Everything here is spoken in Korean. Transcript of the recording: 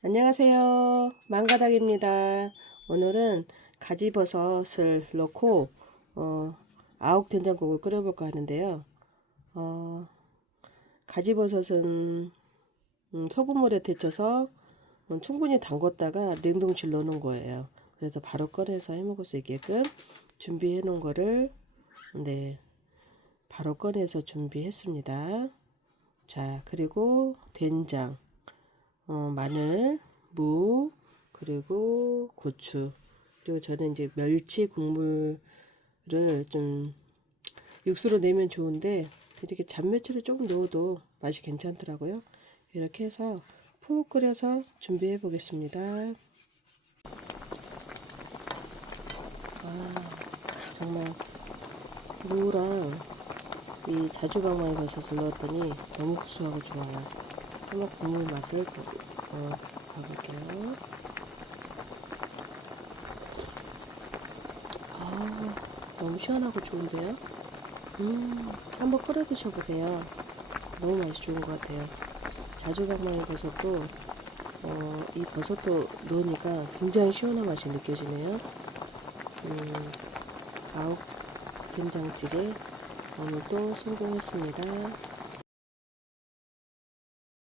안녕하세요. 망가닥입니다. 오늘은 가지버섯을 넣고 어, 아욱 된장국을 끓여볼까 하는데요. 어, 가지버섯은 음, 소금물에 데쳐서 음, 충분히 담궜다가 냉동실 넣는 거예요. 그래서 바로 꺼내서 해 먹을 수 있게끔 준비해 놓은 거를 네 바로 꺼내서 준비했습니다. 자 그리고 된장 어, 마늘, 무, 그리고 고추. 그리고 저는 이제 멸치 국물을 좀 육수로 내면 좋은데 이렇게 잔멸치를 조금 넣어도 맛이 괜찮더라고요. 이렇게 해서 푹 끓여서 준비해 보겠습니다. 아, 정말 무랑 이 자주방망이 버섯을 넣었더니 너무 구수하고 좋아요. 한번 국물 맛을 보- 어, 봐볼게요. 아, 너무 시원하고 좋은데요? 음, 한번 끓여 드셔보세요. 너무 맛이 좋은 것 같아요. 자주방망이 버섯도, 어, 이 버섯도 넣으니까 굉장히 시원한 맛이 느껴지네요. 음, 아욱 된장찌개 오늘도 성공했습니다.